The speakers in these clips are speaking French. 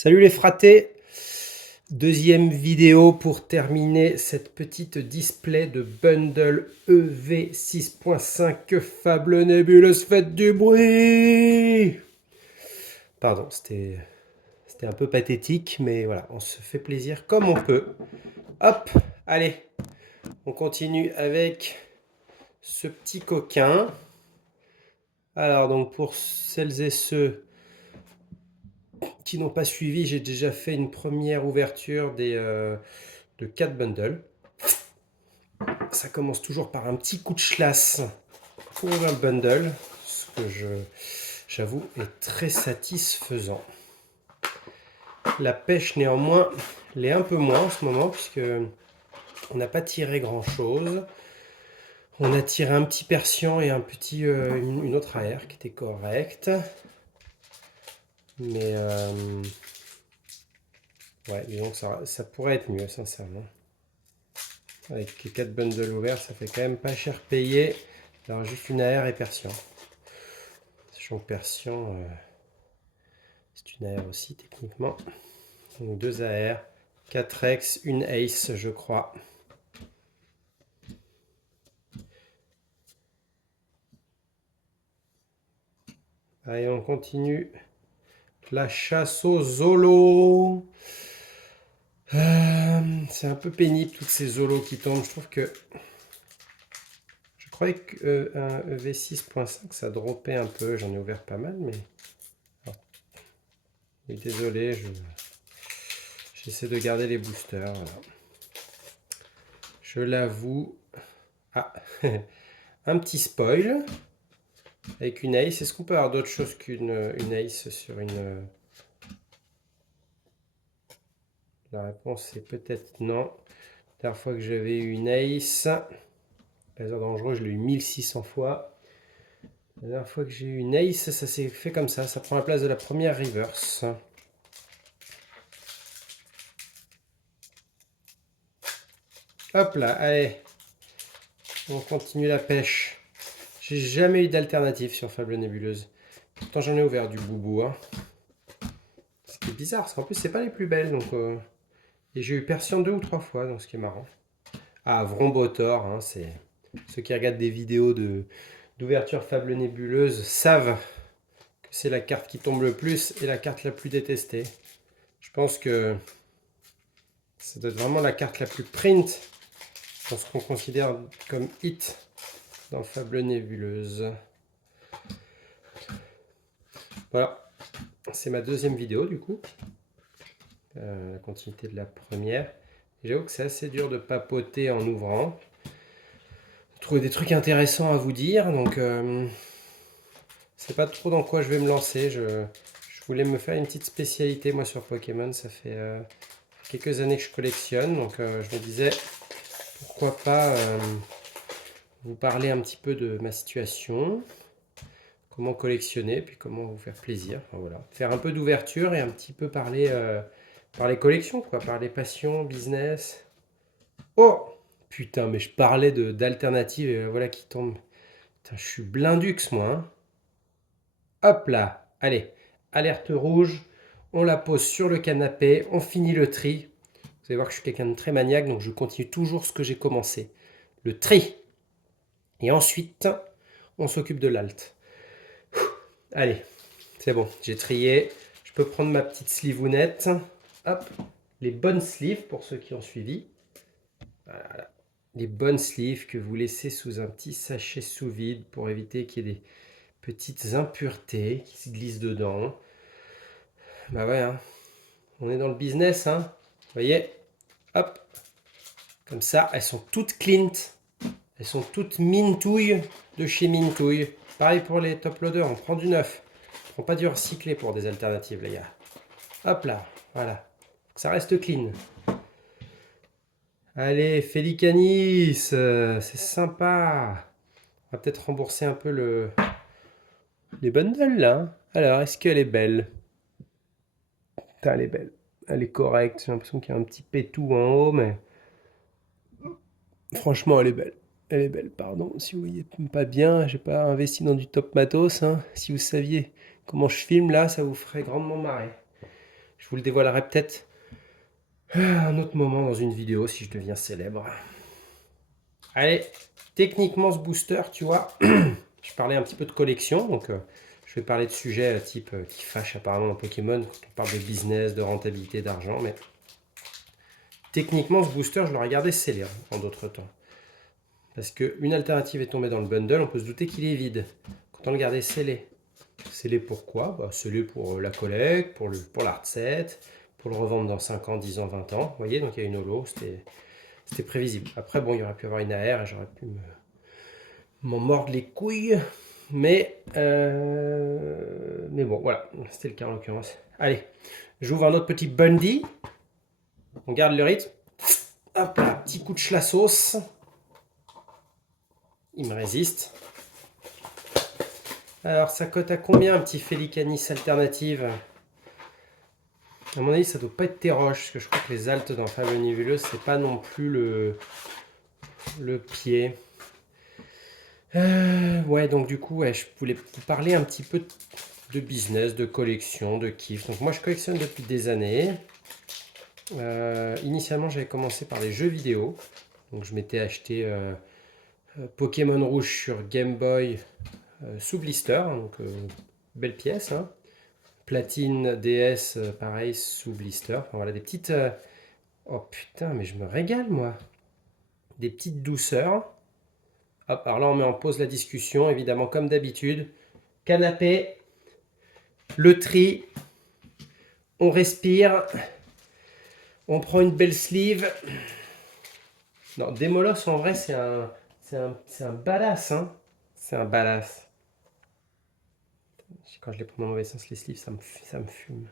Salut les fratés, deuxième vidéo pour terminer cette petite display de bundle EV6.5 Fable Nébuleuse, faites du bruit. Pardon, c'était un peu pathétique, mais voilà, on se fait plaisir comme on peut. Hop, allez, on continue avec ce petit coquin. Alors donc pour celles et ceux qui n'ont pas suivi, j'ai déjà fait une première ouverture de 4 bundles. Ça commence toujours par un petit coup de schlass pour ouvrir le bundle, ce que j'avoue est très satisfaisant. La pêche néanmoins l'est un peu moins en ce moment puisque on n'a pas tiré grand chose. On a tiré un petit Persian et une autre AR qui était correcte. Mais ouais, disons que ça pourrait être mieux sincèrement. Avec les 4 bundles ouverts, ça fait quand même pas cher payé. Alors juste une AR et Persian. Sachant que Persian, c'est une AR aussi techniquement. Donc 2 AR, 4 X, une Ace je crois. Allez, on continue. La chasse aux Zolos. C'est un peu pénible toutes ces Zolos qui tombent. Je trouve que... Je croyais qu'un EV6.5 ça droppait un peu. J'en ai ouvert pas mal, mais... Mais désolé, j'essaie de garder les boosters. Voilà. Je l'avoue. Ah, un petit spoil. Avec une Ace, est-ce qu'on peut avoir d'autre chose qu'une Ace sur une... La réponse est peut-être non. La dernière fois que j'avais eu une Ace, laser dangereux, je l'ai eu 1600 fois. La dernière fois que j'ai eu une Ace, ça s'est fait comme ça. Ça prend la place de la première reverse. Hop là, allez. On continue la pêche. J'ai jamais eu d'alternative sur Fable Nébuleuse. Pourtant j'en ai ouvert du boubou. Hein. Ce qui est bizarre, parce qu'en plus c'est pas les plus belles. Donc, et j'ai eu Persian 2 ou 3 fois, donc ce qui est marrant. Ah, Vrombotor, hein, c'est... Ceux qui regardent des vidéos d'ouverture Fable Nébuleuse savent que c'est la carte qui tombe le plus et la carte la plus détestée. Je pense que ça doit être vraiment la carte la plus print dans ce qu'on considère comme hit dans Fable Nébuleuse. Voilà, c'est ma deuxième vidéo du coup. La continuité de la première. J'avoue que c'est assez dur de papoter en ouvrant. Trouver des trucs intéressants à vous dire, donc je sais pas trop dans quoi je vais me lancer. Je voulais me faire une petite spécialité moi sur Pokémon, ça fait quelques années que je collectionne, donc je me disais pourquoi pas vous parler un petit peu de ma situation, comment collectionner, puis comment vous faire plaisir. Enfin, voilà. Faire un peu d'ouverture et un petit peu parler collections, quoi, parler passion, business. Oh putain, mais je parlais d'alternatives et voilà qui tombe. Putain, je suis blindux moi. Hein. Hop là, allez, alerte rouge. On la pose sur le canapé, on finit le tri. Vous allez voir que je suis quelqu'un de très maniaque, donc je continue toujours ce que j'ai commencé. Le tri. Et ensuite, on s'occupe de l'alt. Allez, c'est bon, j'ai trié. Je peux prendre ma petite slivounette. Hop, les bonnes sleeves pour ceux qui ont suivi. Voilà. Les bonnes sleeves que vous laissez sous un petit sachet sous vide pour éviter qu'il y ait des petites impuretés qui se glissent dedans. Bah ouais, hein. On est dans le business, hein. Vous voyez, hop, comme ça, elles sont toutes clean. Elles sont toutes mintouilles de chez Mintouille. Pareil pour les top loaders, on prend du neuf. On prend pas du recyclé pour des alternatives, les gars. Hop là, voilà. Faut que ça reste clean. Allez, Félicanis, c'est sympa. On va peut-être rembourser un peu les bundles là. Alors, est-ce qu'elle est belle? Putain, elle est belle. Elle est correcte. J'ai l'impression qu'il y a un petit pétou en haut, mais franchement, elle est belle. Elle est belle, pardon. Si vous voyez pas bien, j'ai pas investi dans du top matos. Hein. Si vous saviez comment je filme là, ça vous ferait grandement marrer. Je vous le dévoilerai peut-être à un autre moment dans une vidéo si je deviens célèbre. Allez, techniquement ce booster, tu vois, je parlais un petit peu de collection, donc je vais parler de sujets type qui fâchent apparemment dans Pokémon, quand on parle de business, de rentabilité, d'argent, mais techniquement ce booster, je l'aurais gardé scellé en d'autres temps. Parce qu'une alternative est tombée dans le bundle, on peut se douter qu'il est vide. Quand on le gardait scellé. Scellé pourquoi bah, scellé pour la collecte, pour l'art set, pour le revendre dans 5 ans, 10 ans, 20 ans. Vous voyez, donc il y a une holo, c'était prévisible. Après, bon, il y aurait pu avoir une AR et j'aurais pu m'en mordre les couilles. Mais bon, voilà, c'était le cas en l'occurrence. Allez, j'ouvre un autre petit Bundy. On garde le rythme. Hop là, petit coup de la sauce. Il me résiste. Alors, ça cote à combien un petit Félicanis alternative? À mon avis, ça doit pas être Terroche, parce que je crois que les altes dans Fable Nébuleuse, c'est pas non plus le pied. Ouais, donc du coup, ouais, je voulais vous parler un petit peu de business, de collection, de kiff. Donc moi, je collectionne depuis des années. Initialement, j'avais commencé par les jeux vidéo. Donc je m'étais acheté Pokémon Rouge sur Game Boy sous blister, donc belle pièce. Hein. Platine DS, pareil, sous blister. Enfin voilà, des petites... Oh putain, mais je me régale, moi. Des petites douceurs. Hop, alors là, on met en pause la discussion, évidemment, comme d'habitude. Canapé, le tri, on respire, on prend une belle sleeve. Non, Démolos, en vrai, c'est un badass, hein. C'est un badass. Quand je les prends dans le mauvais sens, les sleeves, ça me fume.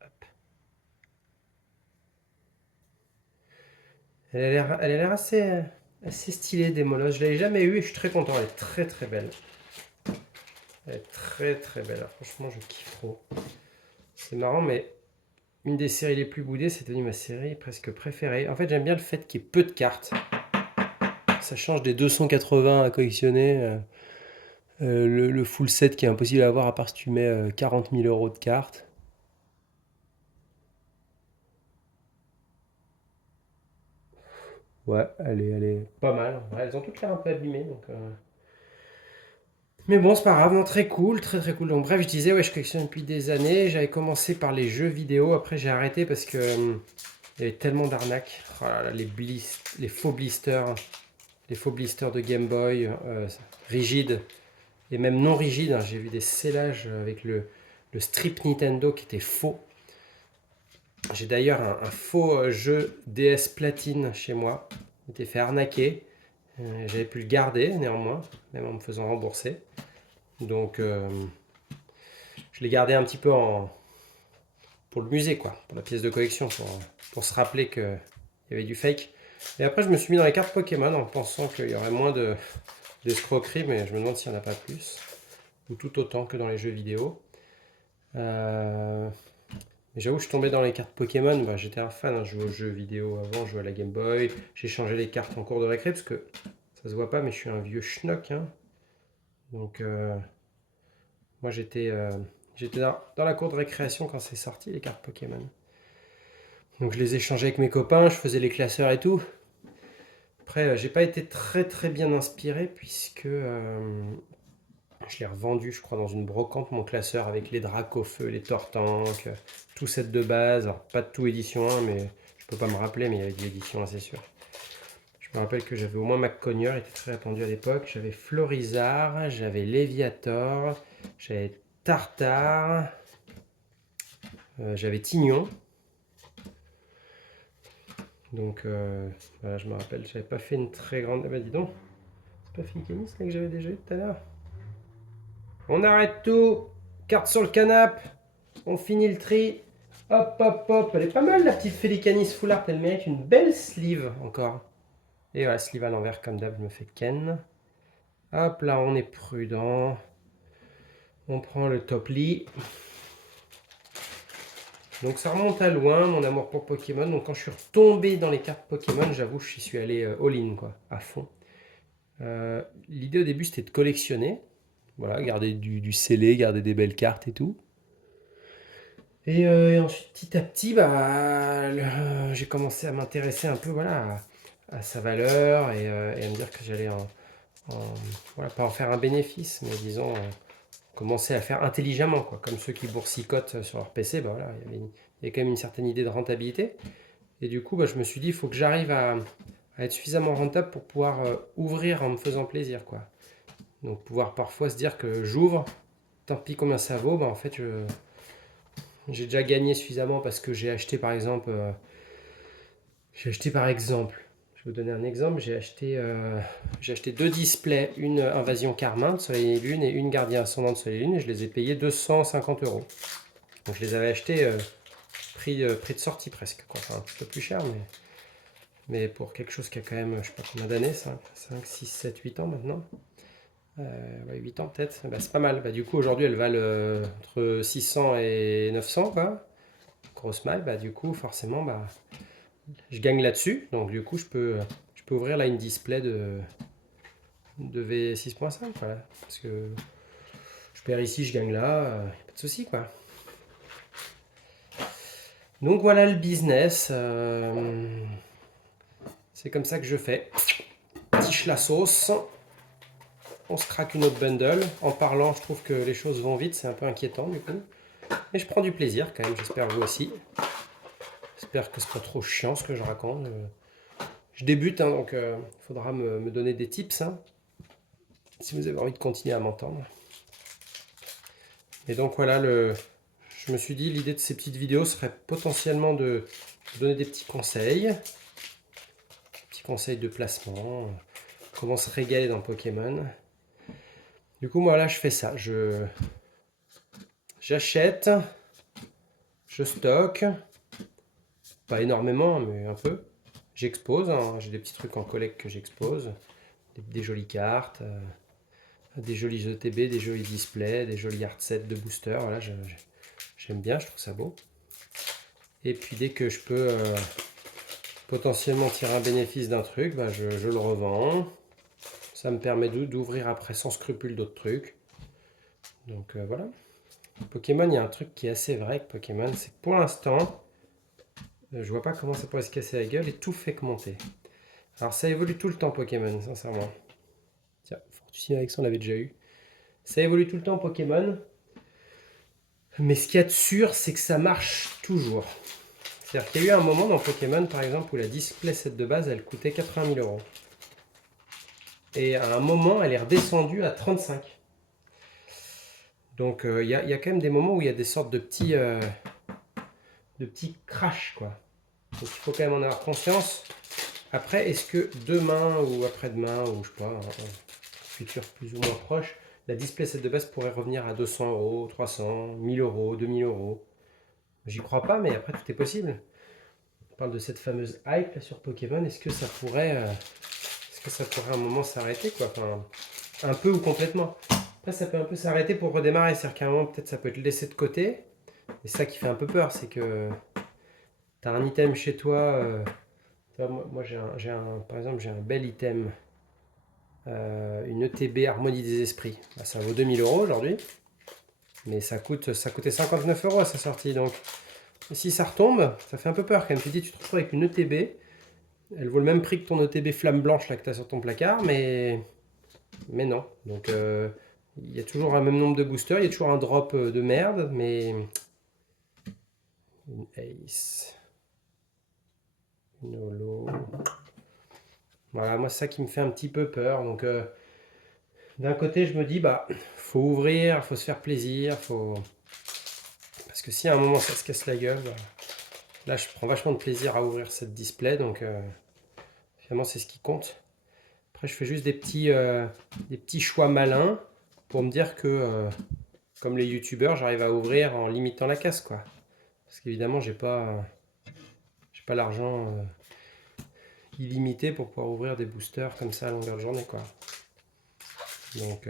Hop. Elle a l'air assez stylée, Démolos. Je ne l'avais jamais eu et je suis très content. Elle est très très belle. Elle est très très belle. Alors, franchement, je kiffe trop. C'est marrant, mais une des séries les plus boudées, c'est devenu ma série presque préférée. En fait, j'aime bien le fait qu'il y ait peu de cartes. Ça change des 280 à collectionner. Le full set qui est impossible à avoir à part si tu mets 40 000 euros de cartes. Ouais, elle est pas mal. Ouais, elles ont toutes l'air un peu abîmées. Mais bon, c'est pas grave, non, très cool, très très cool. Donc bref, je disais, ouais, je collectionne depuis des années. J'avais commencé par les jeux vidéo. Après, j'ai arrêté parce que il y avait tellement d'arnaques. Oh là là, les faux blisters. Les faux blisters de Game Boy, rigides et même non rigides. Hein. J'ai vu des sellages avec le strip Nintendo qui était faux. J'ai d'ailleurs un faux jeu DS Platine chez moi. Il était fait arnaquer. J'avais pu le garder néanmoins, même en me faisant rembourser. Donc je l'ai gardé un petit peu pour le musée, quoi, pour la pièce de collection, pour se rappeler qu'il y avait du fake. Et après, je me suis mis dans les cartes Pokémon en pensant qu'il y aurait moins d'escroquerie, mais je me demande s'il n'y en a pas plus, ou tout autant que dans les jeux vidéo. Mais j'avoue, je suis tombé dans les cartes Pokémon. Bah, j'étais un fan, hein, je jouais aux jeux vidéo avant, je jouais à la Game Boy. J'ai changé les cartes en cours de récré parce que ça se voit pas, mais je suis un vieux schnock. Hein. Donc, moi, j'étais dans la cour de récréation quand c'est sorti, les cartes Pokémon. Donc, je les ai changées avec mes copains, je faisais les classeurs et tout. Après, j'ai pas été très très bien inspiré puisque je l'ai revendu, je crois, dans une brocante, mon classeur, avec les Dracofeu, les Tortank, tout set de base. Alors, pas de tout édition 1, mais je peux pas me rappeler, mais il y avait de l'édition 1, c'est sûr. Je me rappelle que j'avais au moins McCogner, il était très répandu à l'époque. J'avais Florizard, j'avais Léviator, j'avais Tartare, j'avais Tignon. Donc, voilà, je me rappelle, j'avais pas fait une très grande. Ah bah dis donc, c'est pas Filicanis là que j'avais déjà eu tout à l'heure. On arrête tout, carte sur le canapé, on finit le tri. Hop, hop, hop, elle est pas mal la petite Félicanis Full Art, elle mérite une belle sleeve encore. Et voilà, sleeve à l'envers comme d'hab, je me fais ken. Hop là, on est prudent. On prend le top lit. Donc ça remonte à loin, mon amour pour Pokémon. Donc quand je suis retombé dans les cartes Pokémon, j'avoue, je suis allé all-in, quoi, à fond. L'idée au début, c'était de collectionner. Voilà, garder du scellé, garder des belles cartes et tout. Et ensuite, petit à petit, bah, j'ai commencé à m'intéresser un peu voilà, à sa valeur et à me dire que j'allais voilà, pas en faire un bénéfice, mais disons commencer à le faire intelligemment, quoi. Comme ceux qui boursicotent sur leur PC, bah voilà, il y a quand même une certaine idée de rentabilité. Et du coup, bah, je me suis dit, il faut que j'arrive à être suffisamment rentable pour pouvoir ouvrir en me faisant plaisir, quoi. Donc pouvoir parfois se dire que j'ouvre, tant pis combien ça vaut, bah en fait j'ai déjà gagné suffisamment parce que j'ai acheté par exemple, je vais vous donner un exemple, j'ai acheté deux displays, une Invasion Carmin de Soleil et Lune et une Gardien Ascendant de Soleil et Lune et je les ai payés 250 euros. Donc je les avais achetés prix de sortie presque, quoi. Enfin un petit peu plus cher, mais pour quelque chose qui a quand même, je sais pas combien d'années, 5, 6, 7, 8 ans maintenant. Ouais, 8 ans peut-être, bah, c'est pas mal. Bah, du coup aujourd'hui elles valent entre 600 et 900 quoi. Grosse maille, bah, du coup forcément bah, je gagne là-dessus. Donc du coup je peux ouvrir là une display de V6.5 voilà. Parce que je perds ici, je gagne là, pas de souci quoi. Donc voilà le business. C'est comme ça que je fais. Tiche la sauce. On se craque une autre bundle. En parlant, je trouve que les choses vont vite, c'est un peu inquiétant du coup. Mais je prends du plaisir quand même, j'espère vous aussi. J'espère que c'est pas trop chiant ce que je raconte. Je débute, hein, donc il faudra me donner des tips hein, si vous avez envie de continuer à m'entendre. Et donc voilà, je me suis dit l'idée de ces petites vidéos serait potentiellement de donner des petits conseils de placement, comment se régaler dans Pokémon. Du coup, moi là, je fais ça. J'achète, je stocke, pas énormément, mais un peu. J'expose, hein, j'ai des petits trucs en collecte que j'expose, des jolies cartes, des jolis ETB, des jolis displays, des jolis art sets de booster. Voilà, j'aime bien, je trouve ça beau. Et puis dès que je peux potentiellement tirer un bénéfice d'un truc, bah, je le revends. Ça me permet d'ouvrir après sans scrupule d'autres trucs. Donc voilà. Pokémon, il y a un truc qui est assez vrai avec Pokémon, c'est que pour l'instant, je vois pas comment ça pourrait se casser la gueule et tout fait que monter. Alors ça évolue tout le temps Pokémon, sincèrement. Tiens, Fortuny avec ça on l'avait déjà eu. Ça évolue tout le temps Pokémon. Mais ce qu'il y a de sûr, c'est que ça marche toujours. C'est-à-dire qu'il y a eu un moment dans Pokémon, par exemple, où la display set de base, elle coûtait 80 000 euros. Et à un moment, elle est redescendue à 35. Donc il y a quand même des moments où il y a des sortes de petits crashs, quoi. Donc il faut quand même en avoir conscience. Après, est-ce que demain ou après-demain, ou je sais pas, un futur plus ou moins proche, la display set de base pourrait revenir à 200 euros, 300, 1000 euros, 2000 euros? J'y crois pas, mais après tout est possible. On parle de cette fameuse hype là, sur Pokémon. Est-ce que ça pourrait à un moment s'arrêter, quoi? Enfin, un peu ou complètement. Après, ça peut un peu s'arrêter pour redémarrer. C'est-à-dire qu'à un moment, peut-être ça peut être laissé de côté. Et ça qui fait un peu peur, c'est que tu as un item chez toi. Moi par exemple, j'ai un bel item, une ETB Harmonie des Esprits. Bah, ça vaut 2000 euros aujourd'hui, mais ça coûtait 59 euros à sa sortie. Donc, si ça retombe, ça fait un peu peur quand même. Tu te dis, tu te retrouves avec une ETB, elle vaut le même prix que ton ETB Flamme Blanche là, que tu as sur ton placard, mais non. Donc, il y a toujours un même nombre de boosters, il y a toujours un drop de merde, mais une Ace, une Holo. Voilà, moi, c'est ça qui me fait un petit peu peur. Donc, d'un côté, je me dis, bah, faut ouvrir, faut se faire plaisir, parce que si à un moment ça se casse la gueule, bah, là, je prends vachement de plaisir à ouvrir cette display, donc finalement, c'est ce qui compte. Après, je fais juste des petits choix malins pour me dire que, comme les youtubeurs, j'arrive à ouvrir en limitant la casse, quoi. Parce qu'évidemment, j'ai pas l'argent illimité pour pouvoir ouvrir des boosters comme ça à longueur de journée, quoi. Donc,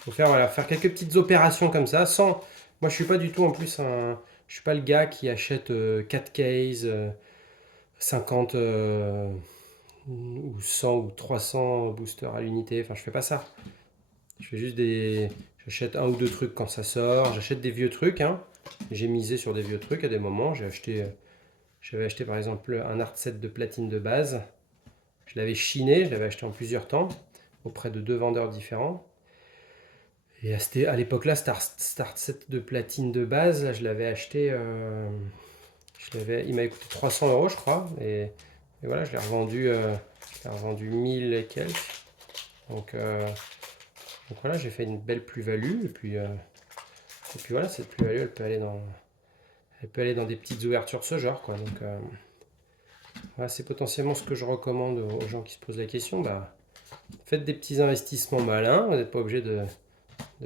faut faire quelques petites opérations comme ça, sans. Moi, je suis pas du tout en plus je suis pas le gars qui achète 4 cases, 50 ou 100 ou 300 boosters à l'unité. Enfin, je fais pas ça. Je fais juste J'achète un ou deux trucs quand ça sort. J'achète des vieux trucs, hein. J'ai misé sur des vieux trucs à des moments. J'avais acheté par exemple un art set de platine de base. Je l'avais chiné, je l'avais acheté en plusieurs temps auprès de deux vendeurs différents. Et à l'époque-là, Start set de platine de base, là, je l'avais acheté, il m'avait coûté 300 euros, je crois. Et voilà, je l'ai revendu 1000 et quelques. Donc voilà, j'ai fait une belle plus-value. Et puis voilà, cette plus-value, elle peut aller dans des petites ouvertures de ce genre, quoi. Donc voilà, c'est potentiellement ce que je recommande aux gens qui se posent la question. Bah, faites des petits investissements malins, vous n'êtes pas obligé de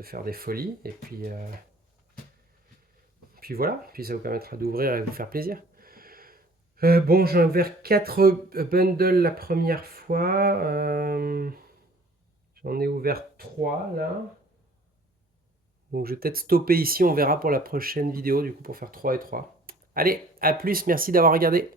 faire des folies. Et puis voilà, puis ça vous permettra d'ouvrir et de vous faire plaisir. Bon, j'ai ouvert 4 bundles la première fois. J'en ai ouvert 3 là. Donc je vais peut-être stopper ici, on verra pour la prochaine vidéo du coup pour faire 3 et 3. Allez, à plus, merci d'avoir regardé.